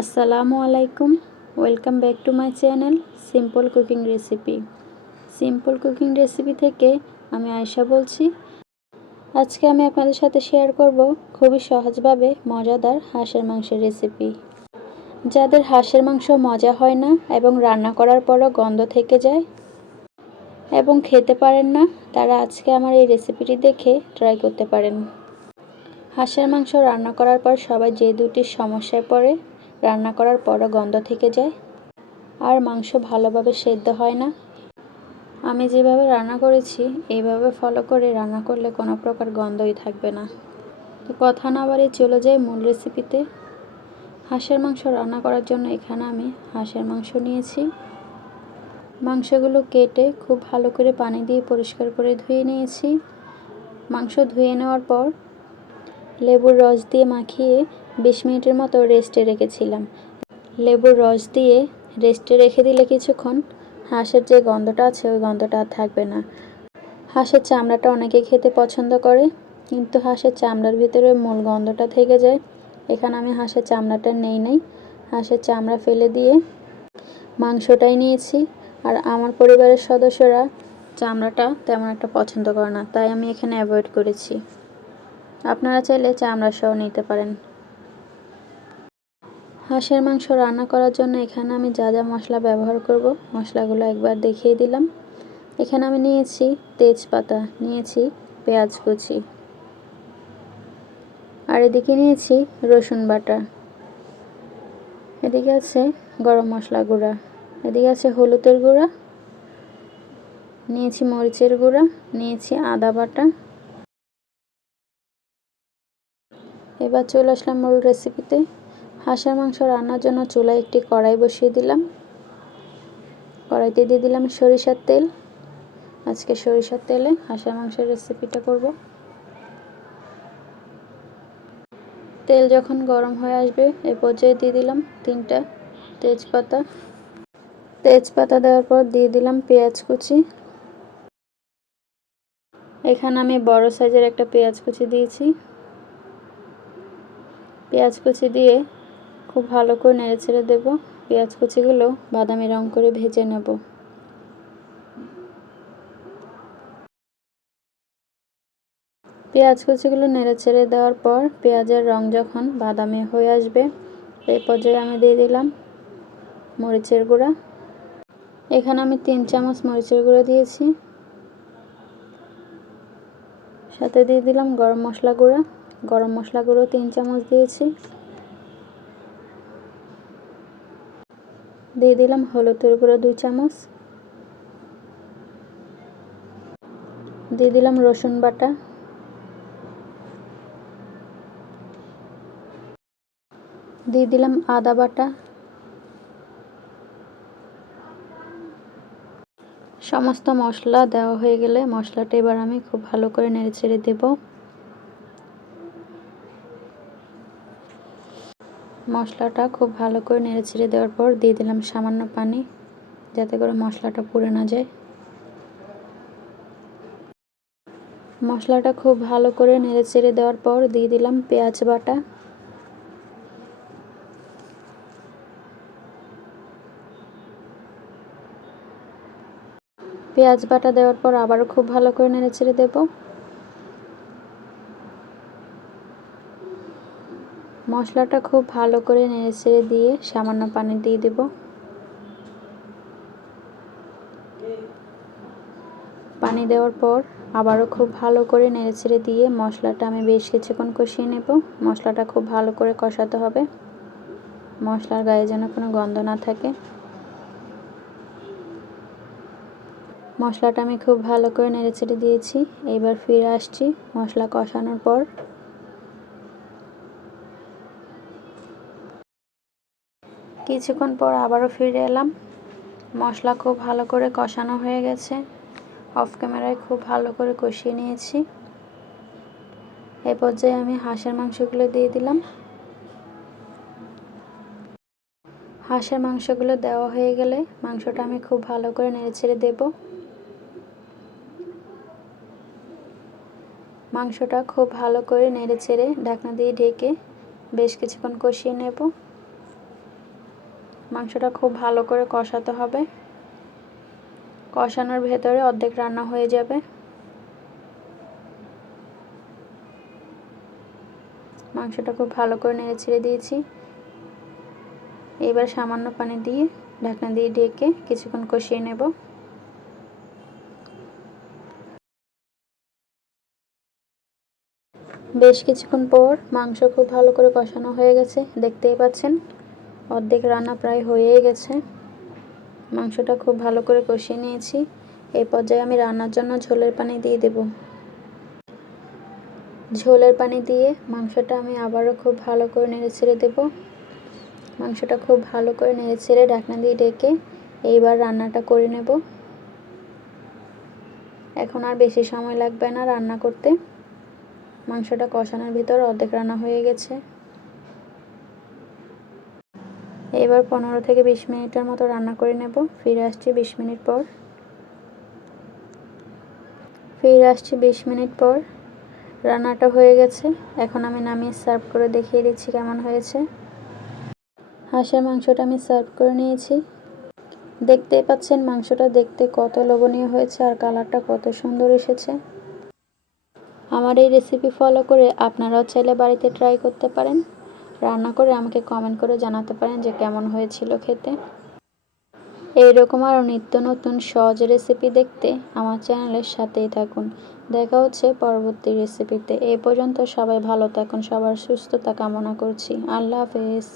আসসালামু আলাইকুম। Welcome back to my channel simple cooking recipe. Simple cooking recipe থেকে আমি আয়েশা বলছি। আজকে আমি আপনাদের সাথে শেয়ার করব খুবই সহজভাবে মজাদার হাঁসের মাংসের রেসিপি। যাদের হাঁসের মাংস মজা হয় না এবং রান্না করার পরও গন্ধ থেকে যায় এবং খেতে পারেন না, তারা আজকে আমার এই রেসিপিটি দেখে ট্রাই করতে পারেন। হাঁসের মাংস রান্না করার পর সবাই যে দুটি সমস্যায় পড়ে, রান্না করার পরও গন্ধ থেকে যায় আর মাংস ভালোভাবে সেদ্ধ হয় না। আমি যেভাবে রান্না করেছি এইভাবে ফলো করে রান্না করলে কোনো প্রকার গন্ধই থাকবে না। তো কথা না বাড়িয়ে চলে যাই মূল রেসিপিতে। হাঁসের মাংস রান্না করার জন্য এখানে আমি হাঁসের মাংস নিয়েছি। মাংসগুলো কেটে খুব ভালো করে পানি দিয়ে পরিষ্কার করে ধুয়ে নিয়েছি। মাংস ধুয়ে নেওয়ার পর লেবুর রস দিয়ে মাখিয়ে 20 মিনিটের মতো রেস্টে রেখেছিলাম। লেবুর রস দিয়ে রেস্টে রেখে দিলে কিছুক্ষণ হাঁসের যে গন্ধটা আছে ওই গন্ধটা আর থাকবে না। হাঁসের চামড়াটা অনেকে খেতে পছন্দ করে, কিন্তু হাঁসের চামড়ার ভিতরে মূল গন্ধটা থেকে যায়। এখানে আমি হাঁসের চামড়াটা নাই, হাঁসের চামড়া ফেলে দিয়ে মাংসটাই নিয়েছি। আর আমার পরিবারের সদস্যরা চামড়াটা তেমন একটা পছন্দ করে না, তাই আমি এখানে অ্যাভয়েড করেছি। আপনারা চাইলে চামড়া সহ নিতে পারেন। হাঁসের মাংস রান্না করার জন্য এখানে আমি যা যা মশলা ব্যবহার করব মশলাগুলো একবার দেখিয়ে দিলাম। এখানে আমি নিয়েছি তেজপাতা, নিয়েছি পেঁয়াজ কুচি, আর এদিকে নিয়েছি রসুন বাটা, এদিকে আছে গরম মশলা গুঁড়া, এদিকে আছে হলুদের গুঁড়া, নিয়েছি মরিচের গুঁড়া, নিয়েছি আদা বাটা। এবার চলে আসলাম মূল রেসিপিতে। হাঁসের মাংস রান্নার জন্য চুলায় একটি কড়াই বসিয়ে দিলাম। কড়াইতে দিয়ে দিলাম সরিষার তেল। আজকে সরিষার তেলে হাঁসের মাংসের রেসিপিটা করব। তেল যখন গরম হয়ে আসবে এ পর্যায়ে দিয়ে দিলাম 3টা তেজপাতা। তেজপাতা দেওয়ার পর দিয়ে দিলাম পেঁয়াজ কুচি। এখানে আমি বড় সাইজের একটা পেঁয়াজ কুচি দিয়েছি। পেঁয়াজ কুচি দিয়ে খুব ভালো করে নেড়েচেড়ে দেব। পেঁয়াজ কুচিগুলো বাদামি রং করে ভেজে নেব। পেঁয়াজ কুচিগুলো নেড়েচেড়ে দেওয়ার পর পেঁয়াজের রং যখন বাদামি হয়ে আসবে এই পর্যায়ে আমি দিয়ে দিলাম মরিচের গুঁড়া। এখানে আমি 3 চামচ মরিচের গুঁড়া দিয়েছি। সাথে দিয়ে দিলাম গরম মশলা গুঁড়া। গরম মশলা গুঁড়ো 3 চামচ দিয়েছি। দিয়ে দিলাম হলুদের গুঁড়ো 2 চামচ। দিয়ে দিলাম রসুন বাটা। দিয়ে দিলাম আদা বাটা। সমস্ত মশলা দেওয়া হয়ে গেলে মশলাটা এবার আমি খুব ভালো করে নেড়েচেড়ে দেব। মশলাটা খুব ভালো করে নেড়েচেড়ে দেওয়ার পর দিয়ে দিলাম সামান্য পানি, যাতে করে মশলাটা পুড়ে না যায়। মশলাটা খুব ভালো করে নেড়েচেড়ে দেওয়ার পর দিয়ে দিলাম পেঁয়াজ বাটা। পেঁয়াজ বাটা দেওয়ার পর আবারও খুব ভালো করে নেড়েচেড়ে দেব। মশলাটা খুব ভালো করে নেড়েচেড়ে দিয়ে সামান্য পানি দিয়ে দেব। পানি দেওয়ার পর আবারও খুব ভালো করে নেড়েচেড়ে দিয়ে মশলাটা আমি বেশ কিছুক্ষণ কষিয়ে নেব। মশলাটা খুব ভালো করে কষাতে হবে, মশলার গায়ে যেন কোনো গন্ধ না থাকে। মশলাটা আমি খুব ভালো করে নেড়েচেড়ে দিয়েছি। এবার ফিরে আসছি মশলা কষানোর পর। কিছুক্ষণ পর আবারও ফিরে এলাম। মশলা খুব ভালো করে কষানো হয়ে গেছে। অফ ক্যামেরায় খুব ভালো করে কষিয়ে নিয়েছি। এই পর্যায়ে আমি হাঁসের মাংসগুলো দিয়ে দিলাম। হাঁসের মাংসগুলো দেওয়া হয়ে গেলে মাংসটা আমি খুব ভালো করে নেড়েচেড়ে দেব। মাংসটা খুব ভালো করে নেড়েচেড়ে ঢাকনা দিয়ে ঢেকে বেশ কিছুক্ষণ কষিয়ে নেব। মাংসটা খুব ভালো করে কষাতে হবে। কষানোর ভেতরে অর্ধেক রান্না হয়ে যাবে। মাংসটা খুব ভালো করে নেড়ে ছেড়ে দিয়েছি। এবার সামান্য পানি দিয়ে ঢাকনা দিয়ে ঢেকে কিছুক্ষণ কষিয়ে নেব। বেশ কিছুক্ষণ পর মাংস খুব ভালো করে কষানো হয়ে গেছে, দেখতেই পাচ্ছেন অর্ধেক রান্না প্রায় হয়েই গেছে। মাংসটা খুব ভালো করে কষিয়ে নিয়েছি। এই পর্যায়ে আমি রান্নার জন্য ঝোলের পানি দিয়ে দেব। ঝোলের পানি দিয়ে মাংসটা আমি আবারও খুব ভালো করে নেড়ে ছেড়ে দেব। মাংসটা খুব ভালো করে নেড়ে ছেড়ে ঢাকনা দিয়ে ঢেকে এইবার রান্নাটা করে নেব। এখন আর বেশি সময় লাগবে না রান্না করতে। মাংসটা কষানোর ভিতর অর্ধেক রান্না হয়ে গেছে। এবার 15 থেকে 20 মিনিটের মতো রান্না করে নেব। ফিরে আসছি 20 মিনিট পর। রান্নাটা হয়ে গেছে। এখন আমি নামিয়ে সার্ভ করে দেখিয়ে দিচ্ছি কেমন হয়েছে। হাঁসের মাংসটা আমি সার্ভ করে নিয়েছি। দেখতেই পাচ্ছেন মাংসটা দেখতে কত লোভনীয় হয়েছে আর কালারটা কত সুন্দর এসেছে। আমার এই রেসিপি ফলো করে আপনারাও চাইলে বাড়িতে ট্রাই করতে পারেন। রান্না করে আমাকে কমেন্ট করে জানাতে পারেন যে কেমন হয়েছিল খেতে। এইরকম আরও নিত্য নতুন সহজ রেসিপি দেখতে আমার চ্যানেলের সাথেই থাকুন। দেখা হচ্ছে পরবর্তী রেসিপিতে। এই পর্যন্ত সবাই ভালো থাকুন, সবার সুস্থতা কামনা করছি। আল্লাহ হাফেজ।